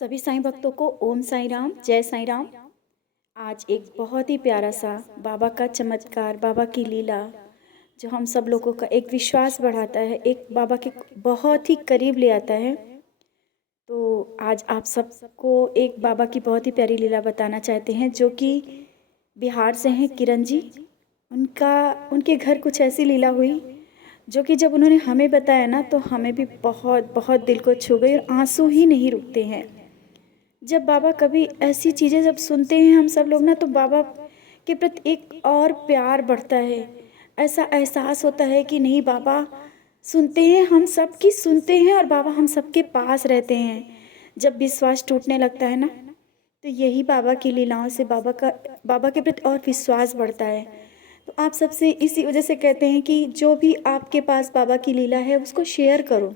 सभी साईं भक्तों को ओम साईं राम, जय साईं राम। आज एक बहुत ही प्यारा सा बाबा का चमत्कार, बाबा की लीला जो हम सब लोगों का एक विश्वास बढ़ाता है, एक बाबा के बहुत ही करीब ले आता है। तो आज आप सबको एक बाबा की बहुत ही प्यारी लीला बताना चाहते हैं, जो कि बिहार से हैं किरण जी। उनके घर कुछ ऐसी लीला हुई जो कि जब उन्होंने हमें बताया ना, तो हमें भी बहुत बहुत दिल को छू गई और आंसू ही नहीं रुकते हैं। जब बाबा कभी ऐसी चीज़ें जब सुनते हैं हम सब लोग ना, तो बाबा के प्रति एक और प्यार बढ़ता है। ऐसा एहसास होता है कि नहीं, बाबा सुनते हैं, हम सब की सुनते हैं और बाबा हम सबके पास रहते हैं। जब विश्वास टूटने लगता है ना, तो यही बाबा की लीलाओं से बाबा के प्रति और विश्वास बढ़ता है। तो आप सबसे इसी वजह से कहते हैं कि जो भी आपके पास बाबा की लीला है उसको शेयर करो।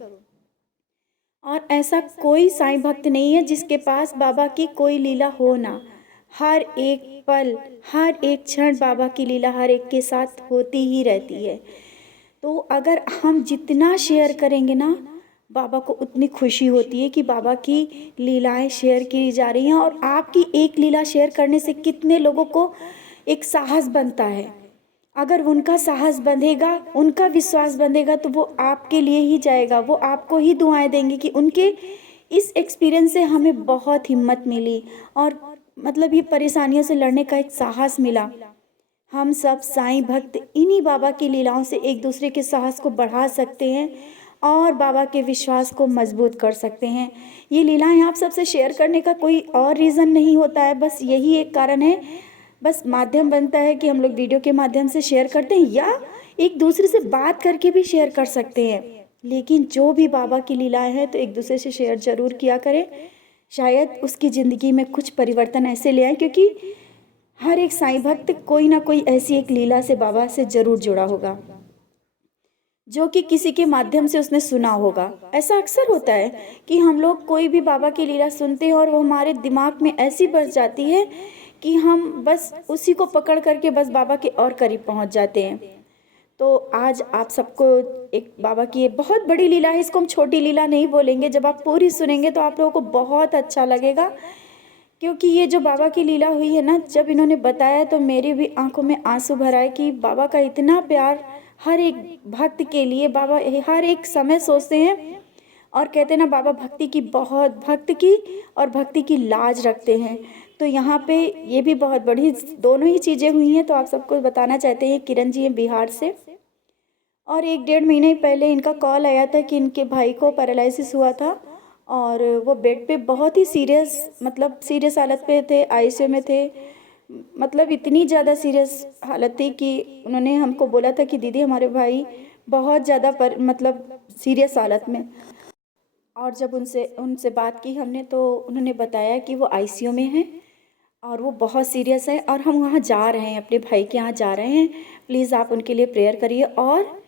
और ऐसा कोई साईं भक्त नहीं है जिसके पास बाबा की कोई लीला हो ना। हर एक पल, हर एक क्षण बाबा की लीला हर एक के साथ होती ही रहती है। तो अगर हम जितना शेयर करेंगे ना, बाबा को उतनी खुशी होती है कि बाबा की लीलाएं शेयर की जा रही हैं। और आपकी एक लीला शेयर करने से कितने लोगों को एक साहस बनता है। अगर उनका साहस बंधेगा, उनका विश्वास बंधेगा, तो वो आपके लिए ही जाएगा, वो आपको ही दुआएं देंगे कि उनके इस एक्सपीरियंस से हमें बहुत हिम्मत मिली और मतलब ये परेशानियों से लड़ने का एक साहस मिला। हम सब साईं भक्त इन्हीं बाबा की लीलाओं से एक दूसरे के साहस को बढ़ा सकते हैं और बाबा के विश्वास को मजबूत कर सकते हैं। ये लीलाएं आप सबसे शेयर करने का कोई और रीज़न नहीं होता है, बस यही एक कारण है। बस माध्यम बनता है कि हम लोग वीडियो के माध्यम से शेयर करते हैं या एक दूसरे से बात करके भी शेयर कर सकते हैं। लेकिन जो भी बाबा की लीलाएं हैं, तो एक दूसरे से शेयर जरूर किया करें। शायद उसकी ज़िंदगी में कुछ परिवर्तन ऐसे ले आए, क्योंकि हर एक साईं भक्त कोई ना कोई ऐसी एक लीला से बाबा से जरूर जुड़ा होगा, जो कि किसी के माध्यम से उसने सुना होगा। ऐसा अक्सर होता है कि हम लोग कोई भी बाबा की लीला सुनते हैं और वो हमारे दिमाग में ऐसी बस जाती है कि हम बस उसी को पकड़ करके बस बाबा के और करीब पहुंच जाते हैं। तो आज आप सबको एक बाबा की ये बहुत बड़ी लीला है, इसको हम छोटी लीला नहीं बोलेंगे। जब आप पूरी सुनेंगे तो आप लोगों को बहुत अच्छा लगेगा, क्योंकि ये जो बाबा की लीला हुई है ना, जब इन्होंने बताया तो मेरी भी आंखों में आंसू भर आए कि बाबा का इतना प्यार हर एक भक्त के लिए। बाबा हर एक समय सोचते हैं और कहते हैं ना, बाबा भक्ति की बहुत भक्त की और भक्ति की लाज रखते हैं। तो यहाँ पे ये भी बहुत बड़ी दोनों ही चीज़ें हुई हैं। तो आप सबको बताना चाहते हैं, किरण जी हैं बिहार से और 1-1.5 महीने पहले इनका कॉल आया था कि इनके भाई को पैरालिसिस हुआ था और वो बेड पे बहुत ही सीरियस हालत पे थे, आईसीयू में थे। मतलब इतनी ज़्यादा सीरियस हालत थी कि उन्होंने हमको बोला था कि दीदी हमारे भाई बहुत ज़्यादा सीरियस हालत में। और जब उनसे उनसे बात की हमने, तो उन्होंने बताया कि वो आईसीयू में हैं और वो बहुत सीरियस है और हम वहाँ जा रहे हैं, अपने भाई के यहाँ जा रहे हैं। प्लीज़ आप उनके लिए प्रेयर करिए। और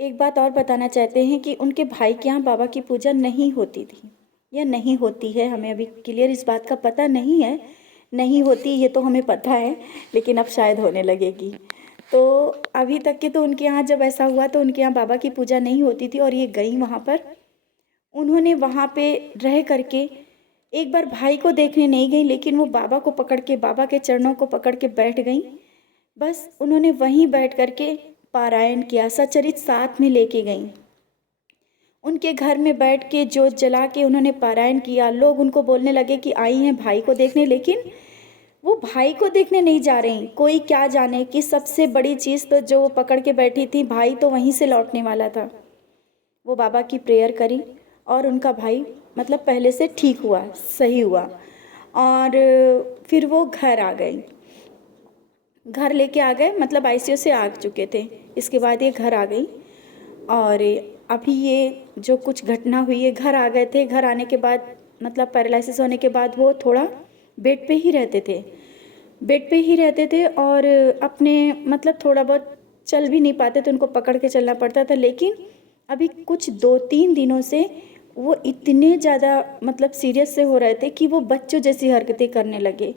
एक बात और बताना चाहते हैं कि उनके भाई के यहाँ बाबा की पूजा नहीं होती थी या नहीं होती है, हमें अभी क्लियर इस बात का पता नहीं है। नहीं होती ये तो हमें पता है, लेकिन अब शायद होने लगेगी। तो अभी तक के तो उनके यहाँ जब ऐसा हुआ तो उनके यहाँ बाबा की पूजा नहीं होती थी और ये गई वहाँ पर। उन्होंने वहाँ पे रह करके एक बार भाई को देखने नहीं गई, लेकिन वो बाबा को पकड़ के, बाबा के चरणों को पकड़ के बैठ गई। बस उन्होंने वहीं बैठ करके पारायण किया, सचरित साथ में लेके गई। उनके घर में बैठ के जोत जला के उन्होंने पारायण किया। लोग उनको बोलने लगे कि आई हैं भाई को देखने, लेकिन वो भाई को देखने नहीं जा रही। कोई क्या जाने कि सबसे बड़ी चीज़ तो जो पकड़ के बैठी थी, भाई तो वहीं से लौटने वाला था। वो बाबा की प्रेयर करी और उनका भाई मतलब पहले से ठीक हुआ, सही हुआ। और फिर वो घर आ गई, घर लेके आ गए, मतलब आईसीयू से आ चुके थे। इसके बाद ये घर आ गई और अभी ये जो कुछ घटना हुई है, घर आ गए थे। घर आने के बाद मतलब पैरालिसिस होने के बाद वो थोड़ा बेड पे ही रहते थे, बेड पे ही रहते थे और अपने मतलब थोड़ा बहुत चल भी नहीं पाते थे, उनको पकड़ के चलना पड़ता था। लेकिन अभी कुछ 2-3 दिनों से वो इतने ज़्यादा मतलब सीरियस से हो रहे थे कि वो बच्चों जैसी हरकतें करने लगे।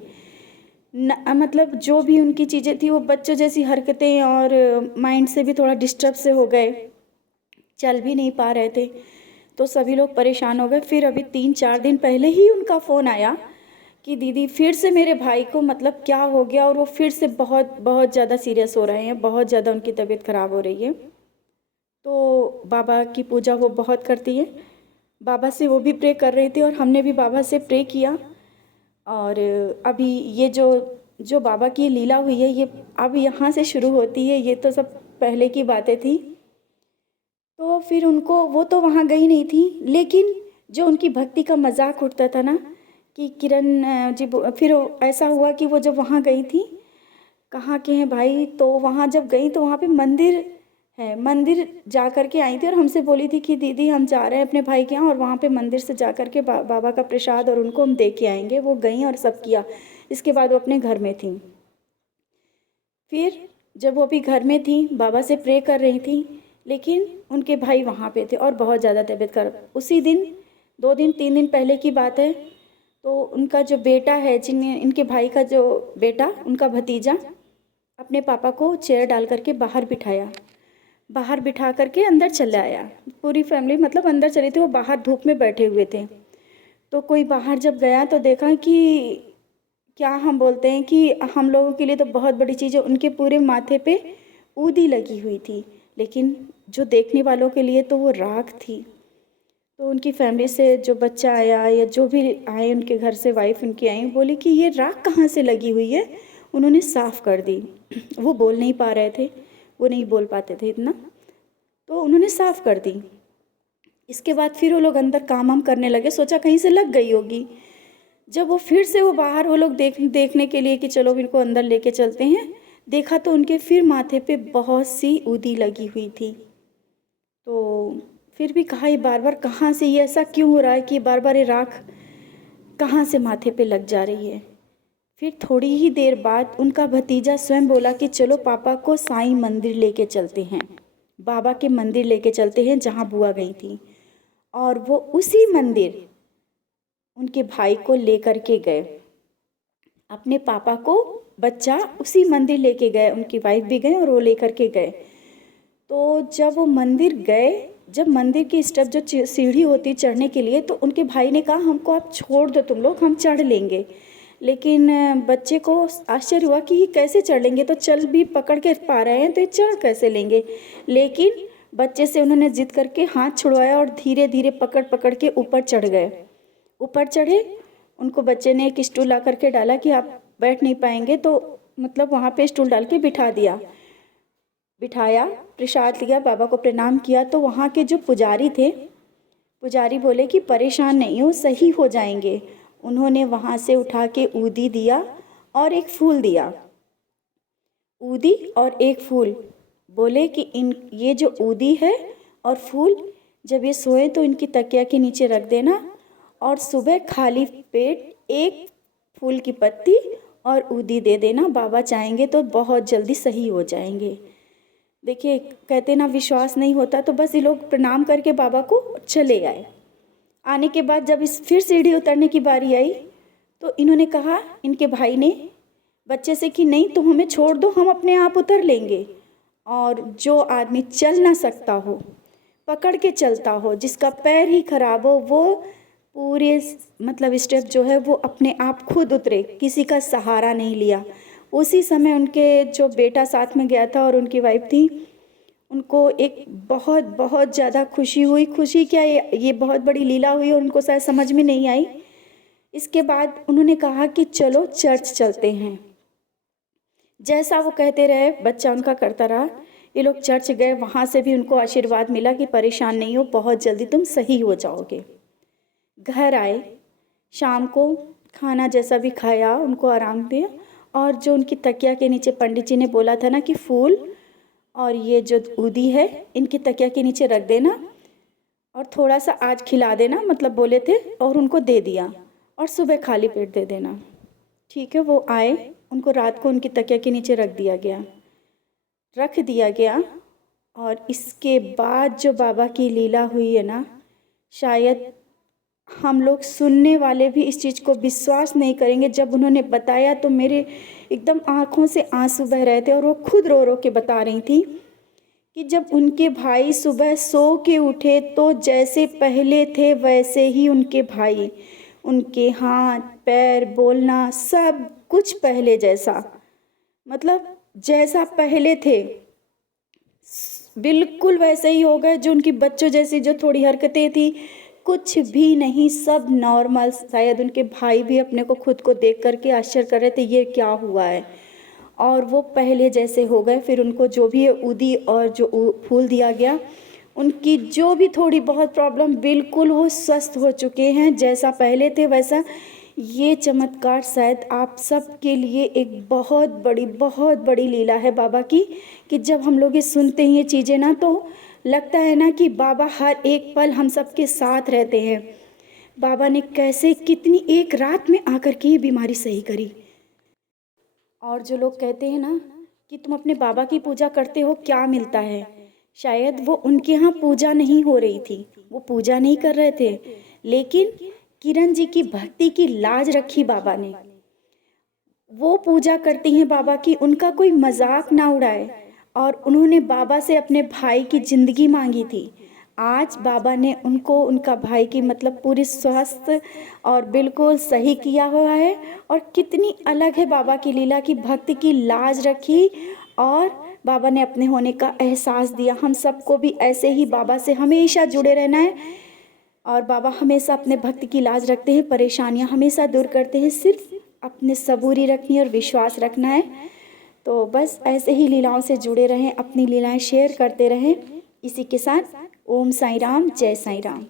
मतलब जो भी उनकी चीज़ें थी वो बच्चों जैसी हरकतें, और माइंड से भी थोड़ा डिस्टर्ब से हो गए, चल भी नहीं पा रहे थे। तो सभी लोग परेशान हो गए। फिर अभी 3-4 दिन पहले ही उनका फ़ोन आया कि दीदी फिर से मेरे भाई को मतलब क्या हो गया, और वो फिर से बहुत बहुत ज़्यादा सीरियस हो रहे हैं, बहुत ज़्यादा उनकी तबीयत ख़राब हो रही है। तो बाबा की पूजा वो बहुत करती है, बाबा से वो भी प्रे कर रही थी और हमने भी बाबा से प्रे किया। और अभी ये जो जो बाबा की लीला हुई है, ये अब यहाँ से शुरू होती है, ये तो सब पहले की बातें थी। तो फिर उनको, वो तो वहाँ गई नहीं थी, लेकिन जो उनकी भक्ति का मजाक उड़ता था ना कि किरण जी फिर ऐसा हुआ कि वो जब वहाँ गई थी, कहाँ के हैं भाई, तो वहाँ जब गई तो वहाँ पे मंदिर है, मंदिर जा कर के आई थी और हमसे बोली थी कि दीदी हम जा रहे हैं अपने भाई के यहाँ, और वहाँ पे मंदिर से जा कर के बाबा का प्रसाद और उनको हम दे के आएंगे। वो गई और सब किया। इसके बाद वो अपने घर में थी। फिर जब वो अभी घर में थी, बाबा से प्रे कर रही थी, लेकिन उनके भाई वहाँ पे थे और बहुत ज़्यादा तबीयत खराब। उसी दिन 2 दिन 3 दिन पहले की बात है, तो उनका जो बेटा है, इनके भाई का जो बेटा, उनका भतीजा, अपने पापा को चेयर डाल करके बाहर बिठाया, बाहर बिठा करके अंदर चला आया। पूरी फैमिली मतलब अंदर चली थी, वो बाहर धूप में बैठे हुए थे। तो कोई बाहर जब गया तो देखा कि क्या हम बोलते हैं कि हम लोगों के लिए तो बहुत बड़ी चीज़ है, उनके पूरे माथे पे ऊदी लगी हुई थी, लेकिन जो देखने वालों के लिए तो वो राख थी। तो उनकी फैमिली से जो बच्चा आया या जो भी आए उनके घर से, वाइफ उनकी आई, बोली कि ये राख कहाँ से लगी हुई है। उन्होंने साफ़ कर दी। वो बोल नहीं पा रहे थे, वो नहीं बोल पाते थे इतना, तो उन्होंने साफ़ कर दी। इसके बाद फिर वो लोग अंदर काम वाम करने लगे, सोचा कहीं से लग गई होगी। जब वो फिर से वो बाहर, वो लोग देखने के लिए कि चलो इनको अंदर लेके चलते हैं, देखा तो उनके फिर माथे पे बहुत सी ऊदी लगी हुई थी। तो फिर भी कहा ये बार बार कहाँ से, ये ऐसा क्यों हो रहा है कि बार बार ये राख कहाँ से माथे पे लग जा रही है। फिर थोड़ी ही देर बाद उनका भतीजा स्वयं बोला कि चलो पापा को साईं मंदिर लेके चलते हैं, बाबा के मंदिर लेके चलते हैं जहाँ बुआ गई थी। और वो उसी मंदिर उनके भाई को लेकर के गए, अपने पापा को बच्चा उसी मंदिर लेके गए, उनकी वाइफ भी गए और वो लेकर के गए। तो जब वो मंदिर गए, जब मंदिर की स्टेप जो सीढ़ी होती चढ़ने के लिए, तो उनके भाई ने कहा हमको आप छोड़ दो, तुम लोग हम चढ़ लेंगे। लेकिन बच्चे को आश्चर्य हुआ कि ये कैसे चढ़ लेंगे, तो चल भी पकड़ के पा रहे हैं तो ये चढ़ कैसे लेंगे। लेकिन बच्चे से उन्होंने जिद करके हाथ छुड़वाया और धीरे धीरे पकड़ पकड़ के ऊपर चढ़ गए। ऊपर चढ़े, उनको बच्चे ने एक स्टूल ला करके डाला कि आप बैठ नहीं पाएंगे, तो मतलब वहाँ पे स्टूल डाल के बिठाया, प्रसाद लिया, बाबा को प्रणाम किया। तो वहाँ के जो पुजारी थे, पुजारी बोले कि परेशान नहीं हो, सही हो जाएंगे। उन्होंने वहाँ से उठा के ऊदी दिया और एक फूल दिया, ऊदी और एक फूल। बोले कि ये जो ऊदी है और फूल, जब ये सोए तो इनकी तकिया के नीचे रख देना, और सुबह खाली पेट एक फूल की पत्ती और ऊदी दे देना, बाबा चाहेंगे तो बहुत जल्दी सही हो जाएंगे। देखिए, कहते ना विश्वास नहीं होता, तो बस ये लोग प्रणाम करके बाबा को चले आए। आने के बाद जब इस फिर सीढ़ी उतरने की बारी आई, तो इन्होंने कहा, इनके भाई ने बच्चे से कि नहीं तुम हमें छोड़ दो, हम अपने आप उतर लेंगे। और जो आदमी चल ना सकता हो, पकड़ के चलता हो, जिसका पैर ही खराब हो, वो पूरे मतलब स्टेप जो है वो अपने आप खुद उतरे, किसी का सहारा नहीं लिया। उसी समय उनके जो बेटा साथ में गया था और उनकी वाइफ थी, उनको एक बहुत बहुत ज़्यादा खुशी हुई। खुशी क्या, ये बहुत बड़ी लीला हुई और उनको शायद समझ में नहीं आई। इसके बाद उन्होंने कहा कि चलो चर्च चलते हैं। जैसा वो कहते रहे, बच्चा उनका करता रहा। ये लोग चर्च गए, वहाँ से भी उनको आशीर्वाद मिला कि परेशान नहीं हो, बहुत जल्दी तुम सही हो जाओगे। घर आए, शाम को खाना जैसा भी खाया, उनको आराम दिया, और जो उनकी तकिया के नीचे पंडित जी ने बोला था ना कि फूल और ये जो ऊदी है इनकी तकिया के नीचे रख देना और थोड़ा सा आज खिला देना, मतलब बोले थे, और उनको दे दिया, और सुबह खाली पेट दे देना। ठीक है, वो आए, उनको रात को उनकी तकिया के नीचे रख दिया गया। और इसके बाद जो बाबा की लीला हुई है ना, शायद हम लोग सुनने वाले भी इस चीज़ को विश्वास नहीं करेंगे। जब उन्होंने बताया तो मेरे एकदम आँखों से आंसू बह रहे थे, और वो खुद रो रो के बता रही थी कि जब उनके भाई सुबह सो के उठे तो जैसे पहले थे वैसे ही उनके भाई, उनके हाथ पैर बोलना सब कुछ पहले जैसा, मतलब जैसा पहले थे बिल्कुल वैसे ही हो गए। जो उनकी बच्चों जैसी जो थोड़ी हरकतें थी कुछ भी नहीं, सब नॉर्मल। शायद उनके भाई भी अपने को खुद को देख करके आश्चर्य कर रहे थे ये क्या हुआ है, और वो पहले जैसे हो गए। फिर उनको जो भी उदी और जो फूल दिया गया, उनकी जो भी थोड़ी बहुत प्रॉब्लम बिल्कुल वो स्वस्थ हो चुके हैं, जैसा पहले थे वैसा। ये चमत्कार शायद आप सब के लिए एक बहुत बड़ी लीला है बाबा की, कि जब हम लोग ये सुनते हैं ये चीज़ें ना, तो लगता है ना कि बाबा हर एक पल हम सब के साथ रहते हैं। बाबा ने कैसे कितनी एक रात में आकर के ये बीमारी सही करी। और जो लोग कहते हैं ना कि तुम अपने बाबा की पूजा करते हो क्या मिलता है, शायद वो उनके यहाँ पूजा नहीं हो रही थी, वो पूजा नहीं कर रहे थे, लेकिन किरण जी की भक्ति की लाज रखी बाबा ने। वो पूजा करती हैं बाबा की, उनका कोई मजाक ना उड़ाए, और उन्होंने बाबा से अपने भाई की ज़िंदगी मांगी थी। आज बाबा ने उनको उनका भाई की मतलब पूरी स्वस्थ और बिल्कुल सही किया हुआ है। और कितनी अलग है बाबा की लीला की भक्ति की लाज रखी, और बाबा ने अपने होने का एहसास दिया। हम सबको भी ऐसे ही बाबा से हमेशा जुड़े रहना है, और बाबा हमेशा अपने भक्त की लाज रखते हैं, परेशानियां हमेशा दूर करते हैं, सिर्फ अपने सबूरी रखनी है और विश्वास रखना है। तो बस ऐसे ही लीलाओं से जुड़े रहें, अपनी लीलाएं शेयर करते रहें। इसी के साथ ओम साईं राम, जय साईं राम।